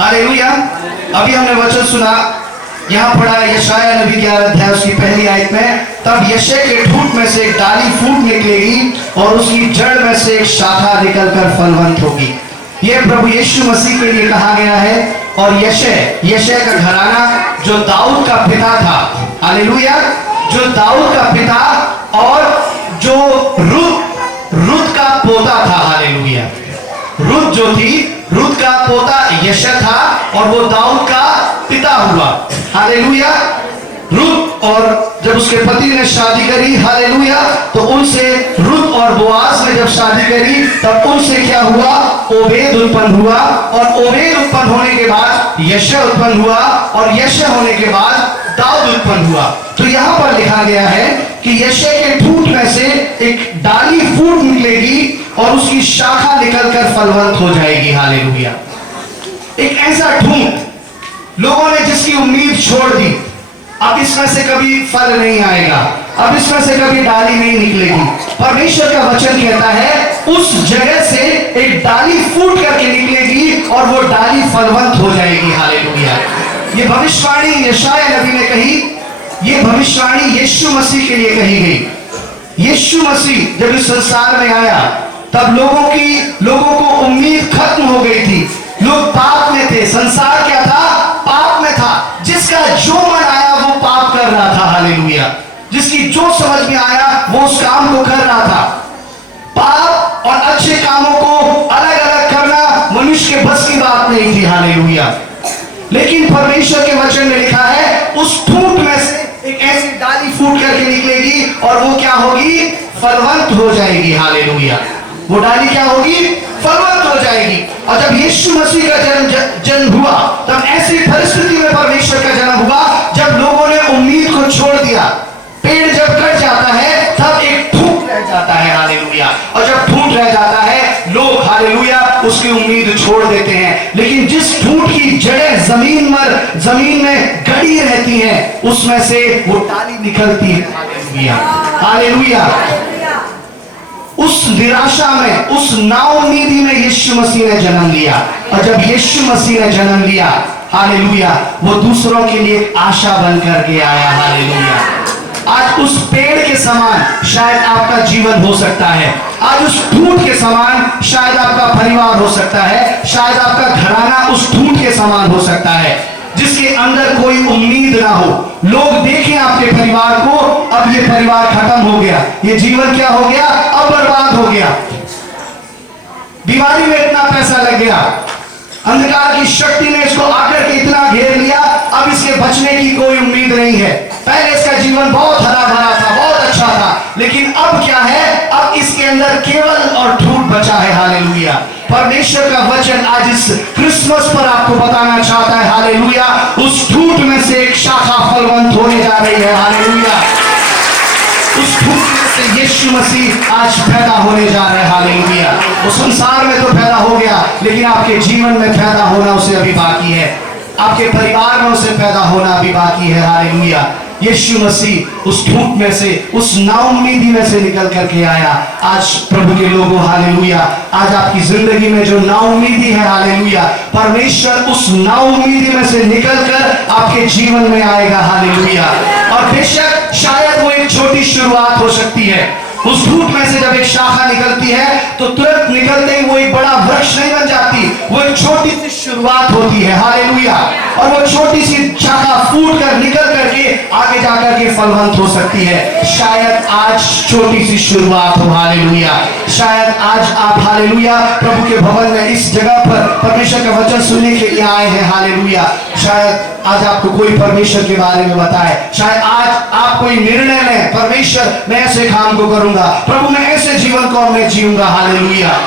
Hallelujah. अभी हमने वचन सुना, यहाँ पढ़ा यशाया नबी 11 अध्याय उसकी पहली आयत में, तब यशे के ठूंठ में से एक डाली फूट निकलेगी और उसकी जड़ में से एक शाखा निकलकर फलवंत होगी। यह प्रभु यीशु मसीह के लिए कहा गया है। और यशे का घराना जो दाऊद का पिता था, हालेलुया, जो दाऊद का पिता और जो रुत का पोता था, हालेलुया। रुत जो थी, रुत का पोता यशे था और वो दाऊद का पिता हुआ, हालेलुया। रुत और जब उसके पति ने शादी करी, हालेलुया, तो उनसे रुत और बोआज ने जब शादी करी तब उनसे क्या हुआ? ओबेद उत्पन्न हुआ। और ओबेद उत्पन्न होने के बाद यशे उत्पन्न हुआ और यशे होने के बाद दाऊद उत्पन्न हुआ। तो यहां पर लिखा गया है कि यशे के ठूंठ में से एक डाली फूट निकलेगी और उसकी शाखा निकलकर फलवंत हो जाएगी, हालेलुया। एक ऐसा ठूंठ लोगों ने जिसकी उम्मीद छोड़ दी, अब इसमें से कभी फल नहीं आएगा, अब इसमें से कभी डाली नहीं निकलेगी। परमेश्वर का वचन कहता है उस जगह से एक डाली फूट करके निकलेगी और वो डाली फलवंत हो जाएगी, हालेलुया। ये भविष्यवाणी यशाया नबी ने कही, ये भविष्यवाणी यीशु मसीह के लिए कही गई। यीशु मसीह जब इस संसार में आया तब लोगों को उम्मीद खत्म हो गई थी। लोग पाप में थे, संसार क्या था? पाप में था। जिसका जो मन आया वो पाप कर रहा था, हालेलुया। जिसकी जो समझ में आया वो उस काम को कर रहा था। पाप और अच्छे कामों को अलग अलग करना मनुष्य के बस की बात नहीं थी, हालेलुया। लेकिन परमेश्वर के वचन में लिखा है उस ठूंठ में से एक ऐसी डाली फूट करके निकलेगी और वो क्या होगी? फलवंत हो जाएगी, हालेलुया। वो डाली क्या होगी? फलवंत हो जाएगी। और जब यीशु मसीह का जन्म हुआ तब ऐसी परिस्थिति में परमेश्वर का जन्म हुआ जब लोगों ने उम्मीद को छोड़ दिया। पेड़ जब कट जाता है तब एक ठूंठ रह जाता है, हालेलुया। और जब ठूंठ रह जाता है लोग, हालेलुया, उसकी उम्मीद छोड़ देते हैं। लेकिन जिस ठूंठ की जड़ें जमीन में गड़ी रहती हैं उसमें से वो डाली निकलती है, हालेलुया, हालेलुया। उस निराशा में, उस नाउम्मीदी में यीशु मसीह ने जन्म लिया। और जब यीशु मसीह ने जन्म लिया, हालेलुया, वो दूसरों के लिए आशा बन करके आया, हालेलुया। आज उस पेड़ के समान शायद आपका जीवन हो सकता है। आज उस ठूंठ के समान शायद आपका परिवार हो सकता है। शायद आपका घराना उस ठूंठ के समान हो सकता है जिसके अंदर कोई उम्मीद ना हो। लोग देखें आपके परिवार को, अब ये परिवार खत्म हो गया, ये जीवन क्या हो गया? अब बर्बाद हो गया। बीमारी में इतना पैसा लग गया, अंधकार की शक्ति ने इसको आकर के इतना घेर लिया, अब इसके बचने की कोई उम्मीद नहीं है। पहले इसका जीवन बहुत हरा भरा था, बहुत अच्छा था, लेकिन अब क्या है? अब इसके अंदर केवल और ठूंठ बचा है, हालेलुया। परमेश्वर का वचन आज इस क्रिसमस पर आपको बताना चाहता है, हालेलुया, उस ठूंठ में से एक शाखा फलवंत होने जा रही है, हालेलुया। उस ठूंठ में से यीशु मसीह आज पैदा होने जा रहा है, हालेलुया। वो संसार में तो पैदा हो गया, लेकिन आपके जीवन में पैदा होना उसे अभी बाकी है। आपके परिवार में उसे पैदा होना अभी बाकी है, हालेलुया। यीशु मसीह उस ठूंठ में से, उस नाउम्मीदी में से निकल करके आया। आज प्रभु के लोगों, हालेलुया, आज आपकी जिंदगी में जो नाउम्मीदी है, हालेलुया, परमेश्वर उस नाउम्मीदी में से निकलकर आपके जीवन में आएगा, हालेलुया। और बेशक शायद वो एक छोटी शुरुआत हो सकती है। उस ठूंठ में से जब एक शाखा निकलती है तो तुरंत निकलते ही वो एक बड़ा वृक्ष नहीं बन जाती, वो एक छोटी सी शुरुआत होती है, हालेलुया। और वो छोटी सी शाखा फूट कर निकल करके आगे जाकर के फलवंत हो सकती है। शायद आज छोटी सी शुरुआत हो, हालेलुया। शायद आज आप, हालेलुया, प्रभु के भवन में इस जगह पर परमेश्वर का वचन सुनने के लिए आए हैं, हालेलुया। शायद आज आपको कोई परमेश्वर के बारे में बताए, शायद आज आप कोई निर्णय लें, परमेश्वर मैं ऐसे काम को करूंगा, प्रभु मैं ऐसे जीवन को मैं जीऊंगा, हालेलुया।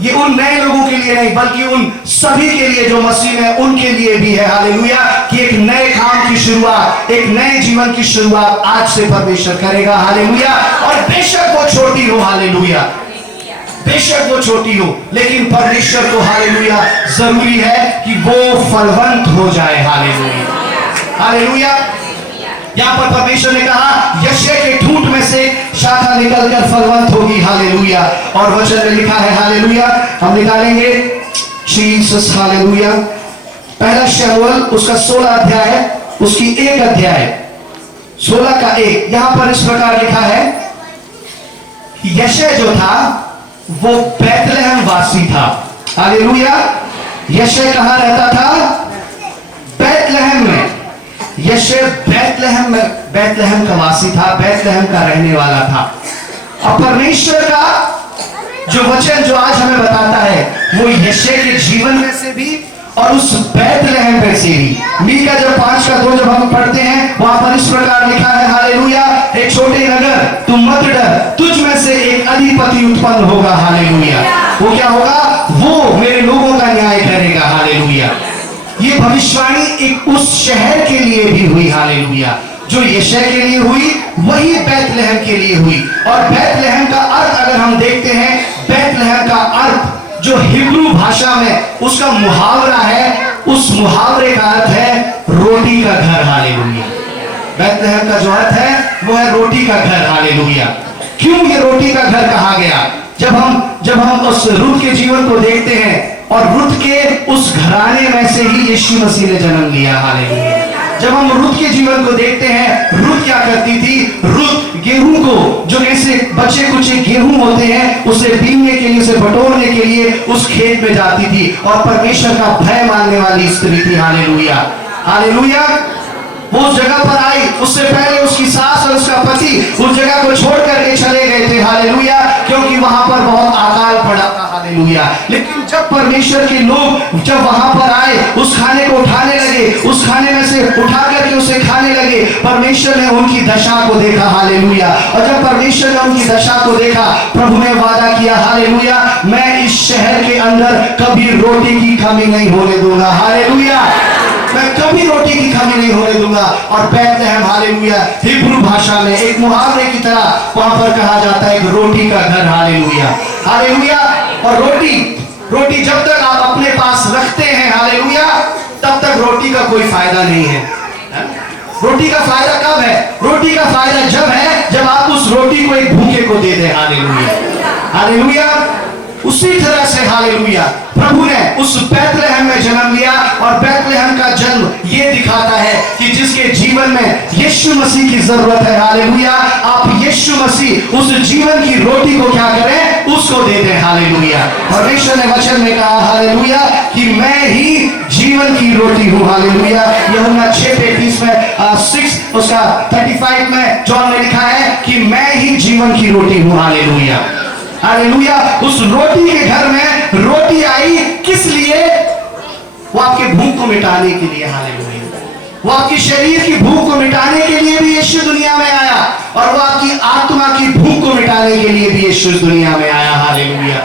ये उन नए लोगों के लिए नहीं बल्कि उन सभी के लिए जो मसीह में, उनके लिए भी है, हालेलुया, कि एक नए काम की शुरुआत, एक नए जीवन की शुरुआत आज से परमेश्वर करेगा, हालेलुया। और बेशक वो छोटी हो, हालेलुया, बेशक वो छोटी हो, लेकिन परमेश्वर को, हालेलुया, जरूरी है कि वो फलवंत हो जाए, हालेलुया, हालेलुया। यहाँ पर परमेश्वर ने कहा यशे के ठूंठ में से शाखा निकलकर फलवंत होगी, हालेलुया। और वचन में लिखा है, हालेलुया, हम निकालेंगे जीसस, हालेलुया। पहला शमूएल उसका 16 अध्याय है, उसकी 1 अध्याय 16 का 1, यहां पर इस प्रकार लिखा है, यशय जो था वो बैतलहम वासी था। हालेलुया। यशय कहां रहता था? बैतलहम में। यशय बैतलहम का वासी था, बैतलहम का रहने वाला था। और परमेश्वर का जो वचन जो आज हमें बताता है वो यशय के जीवन में से भी और उस बैतलहम में से भी। मीका जब 5:2 जब हम पढ़ते हैं वहां पर इस प्रकार लिखा है, हालेलुया, एक छोटे नगर तुम मत डर, तुझ में से एक अधिपति उत्पन्न होगा। हालेलुया। वो क्या होगा? वो मेरे लोगों का न्याय करेगा। हालेलुया। ये भविष्यवाणी एक उस शहर के लिए भी हुई। हालेलुया। जो यशय के लिए हुई वही बैतलहम के लिए हुई। और बैतलहम का अर्थ अगर हम देखते हैं, बैतलहम का अर्थ जो हिब्रू भाषा में उसका मुहावरा है, उस मुहावरे का अर्थ है रोटी का घर। हालेलुया। बैतलहम का जो अर्थ है वो है रोटी का घर। हालेलुया। क्यों ये रोटी का घर कहा गया? जब हम उस रुत के जीवन को देखते हैं और रुत के उस घराने में से ही यीशु मसीह ने जन्म लिया। हालेलुया। जब हम रुत के जीवन को देखते हैं, रुत क्या करती थी? रुत गेहूं को, जो ऐसे बचे कुचे गेहूं होते हैं, उसे बीनने के लिए, उसे बटोरने के लिए उस खेत में जाती थी और परमेश्वर का भय मानने वाली स्त्री थी। हालेलुया। हालेलुया। वो उस जगह पर आई, उससे पहले उसकी सास और उसका पति उस जगह को छोड़ करके चले गए थे। हालेलुया। क्योंकि वहां पर बहुत अकाल पड़ा था। हालेलुया। लेकिन जब परमेश्वर के लोग जब वहां पर आए, उस खाने को उठाने लगे, उस खाने में से उठा करके उसे खाने लगे, परमेश्वर ने उनकी दशा को देखा। हालेलुया। और जब परमेश्वर ने उनकी दशा को देखा, प्रभु ने वादा किया, हालेलुया, मैं इस शहर के अंदर कभी रोटी की कमी नहीं होने दूंगा। हालेलुया। मैं कभी रोटी की कमी नहीं होने दूंगा। और बैतलहम, हालेलुया, हिब्रू भाषा में एक मुहावरे की तरह वहां पर कहा जाता है, एक रोटी का घर। हालेलुया। हालेलुया। और रोटी जब तक आप अपने पास रखते हैं, हालेलुया, तब तक रोटी का कोई फायदा नहीं है। रोटी का फायदा कब है? रोटी का फायदा जब है जब आप उस रोटी को एक भूखे को दे दें। हालेलुया। हालेलुया। उसी तरह से, हालेलुया, प्रभु ने उस बैतलहम में जन्म लिया। और बैतलहम का जन्म ये दिखाता है कि जिसके जीवन में यीशु मसीह की जरूरत है, हालेलुया, आप यीशु मसीह उस जीवन की रोटी को क्या करें? उसको दे दें। हालेलुया। परमेश्वर ने वचन में कहा, हालेलुया, कि मैं ही जीवन की रोटी हूं। हालेलुया। यूहन्ना 6:33 में 6 उसका 35 में जॉन ने लिखा है कि मैं ही जीवन की रोटी हूं। हालेलुया। हालेलुया। उस रोटी के घर में रोटी आई किस लिए? वो आपके भूख को मिटाने के लिए। हालेलुया। वो आपकी शरीर की भूख को मिटाने के लिए भी यीशु दुनिया में आया, और वो आपकी आत्मा की भूख को मिटाने के लिए भी यीशु दुनिया में आया। हालेलुया।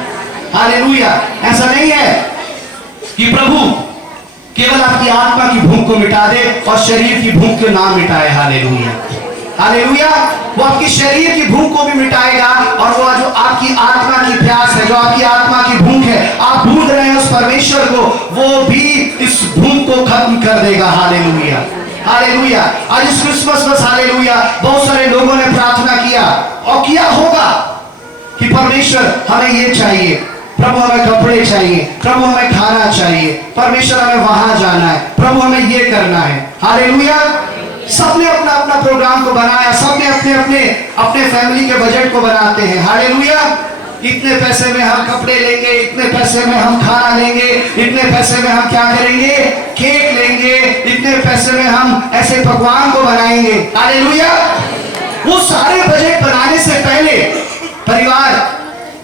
हालेलुया। ऐसा नहीं है कि प्रभु केवल आपकी आत्मा की भूख को मिटा दे और शरीर की भूख को ना मिटाए। हालेलुया। हालेलुया। वो आपकी शरीर की भूख को भी मिटाएगा, और वो जो आपकी आत्मा की प्यास है, जो आपकी आत्मा की भूख है, आप ढूंढ रहे हैं उस परमेश्वर को, वो भी इस भूख को खत्म कर देगा। हालेलुया। हालेलुया। आज इस क्रिसमस में, हालेलुया, बहुत सारे लोगों ने प्रार्थना किया और किया होगा कि परमेश्वर हमें ये चाहिए, प्रभु हमें कपड़े चाहिए, प्रभु हमें खाना चाहिए, परमेश्वर हमें वहां जाना है, प्रभु हमें ये करना है। हालेलुया। सबने अपना अपना प्रोग्राम को बनाया, सबने अपने फैमिली के बजट को बनाते हैं। हालेलुया। इतने पैसे में हम कपड़े लेंगे, इतने पैसे में हम खाना लेंगे, इतने पैसे में हम क्या करेंगे? केक लेंगे, इतने पैसे में हम ऐसे पकवान को बनाएंगे। हालेलुया। वो सारे बजट बनाने से पहले परिवार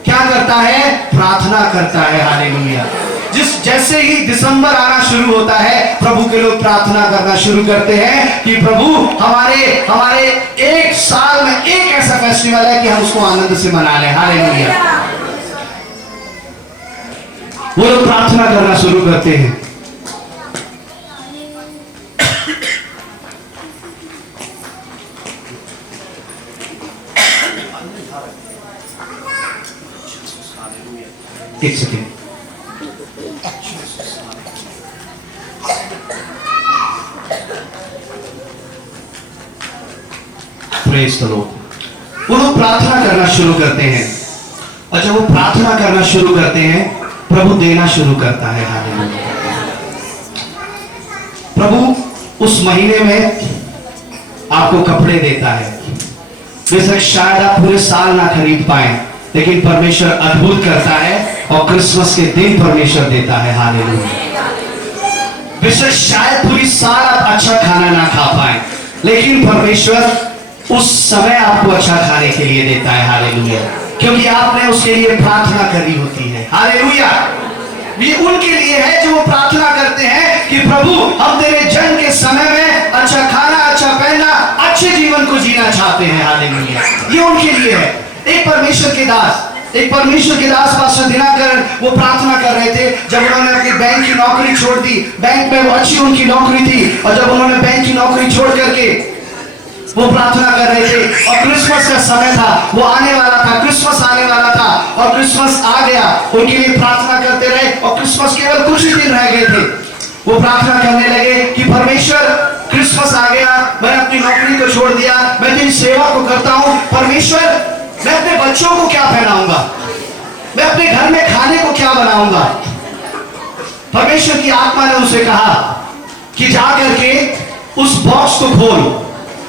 क्या करता है? प्रार्थना करता है। हालेलुया। जैसे ही दिसंबर आना शुरू होता है, प्रभु के लोग प्रार्थना करना शुरू करते हैं कि प्रभु हमारे एक साल में एक ऐसा फेस्टिवल है कि हम उसको आनंद से मना लें। हालेलुया। वो लोग प्रार्थना करना शुरू करते हैं। एक सेकेंड। Praise the Lord. वो लोग प्रार्थना करना शुरू करते हैं, और जब वो प्रार्थना करना शुरू करते हैं, प्रभु देना शुरू करता है। हालेलुया। उस महीने में आपको कपड़े देता है। बेशक शायद आप पूरे साल ना खरीद पाए, लेकिन परमेश्वर अद्भुत करता है और क्रिसमस के दिन परमेश्वर देता है। हालेलुया। बेशक शायद पूरी साल आप अच्छा खाना ना खा पाए, लेकिन परमेश्वर उस समय आपको अच्छा खाने के लिए देता है। हालेलुया। क्योंकि आपने उसके लिए प्रार्थना करी होती है। हालेलुया। ये उनके लिए है जो वो प्रार्थना करते हैं कि प्रभु हम तेरे जन्म के समय में अच्छा खाना, अच्छा पहनना, अच्छे जीवन को जीना चाहते हैं। हालेलुया। ये उनके लिए है। एक परमेश्वर के दास पास्टर दिनाकर वो प्रार्थना कर रहे थे जब उन्होंने अपनी बैंक की नौकरी छोड़ दी। बैंक में वो अच्छी उनकी नौकरी थी, और जब उन्होंने बैंक की नौकरी छोड़ करके वो प्रार्थना कर रहे थे और क्रिसमस का समय था, वो आने वाला था, क्रिसमस आने वाला था और क्रिसमस आ गया। उनके लिए प्रार्थना करते रहे और क्रिसमस केवल कुछ ही दिन रह गए थे। वो प्रार्थना करने लगे कि परमेश्वर क्रिसमस आ गया, मैंने अपनी नौकरी को छोड़ दिया, मैं तेरी सेवा को करता हूं। परमेश्वर मैं अपने बच्चों को क्या पहनाऊंगा, मैं अपने घर में खाने को क्या बनाऊंगा। परमेश्वर की आत्मा ने उसे कहा कि जा करके उस बॉक्स को खोल,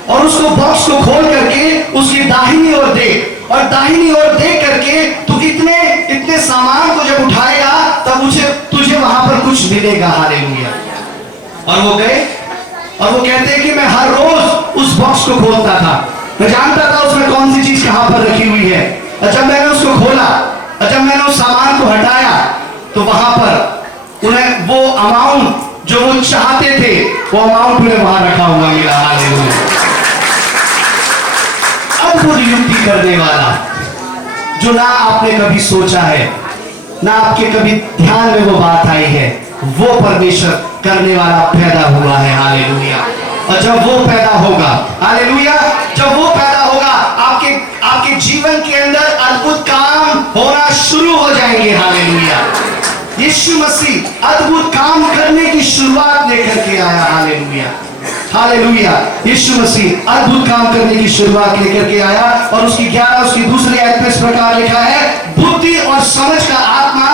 और उसको बॉक्स को खोल करके उसकी दाहिनी ओर देख, और दाहिनी ओर देख करके तू इतने सामान को जब उठाएगा तब तुझे वहां पर कुछ मिलेगा। हालेलुया। और वो गए और वो कहते हैं कि मैं हर रोज उस बॉक्स को खोलता था, मैं जानता था उसमें कौन सी चीज कहां पर रखी हुई है। और जब मैंने उसको खोला और जब मैंने उस सामान को हटाया तो वहां पर उन्हें वो अमाउंट जो वो चाहते थे वो अमाउंट उन्हें वहां रखा हुआ मिला। हालेलुया। अद्भुत युक्ति करने वाला जो ना आपने कभी सोचा है, ना आपके कभी ध्यान में वो बात आई है, वो परमेश्वर करने वाला पैदा हुआ है। हालेलुया। और जब वो पैदा होगा, हालेलुया, जब वो पैदा होगा आपके जीवन के अंदर अद्भुत काम होना शुरू हो जाएंगे। हालेलुया। यीशु मसीह अद्भुत काम करने की शुरुआत लेकर के आया। हालेलुया। हालेलुया। यीशु मसीह अद्भुत काम करने की शुरुआत लेकर के आया, और उसकी दूसरी आयत में इस प्रकार लिखा है, बुद्धि और समझ का आत्मा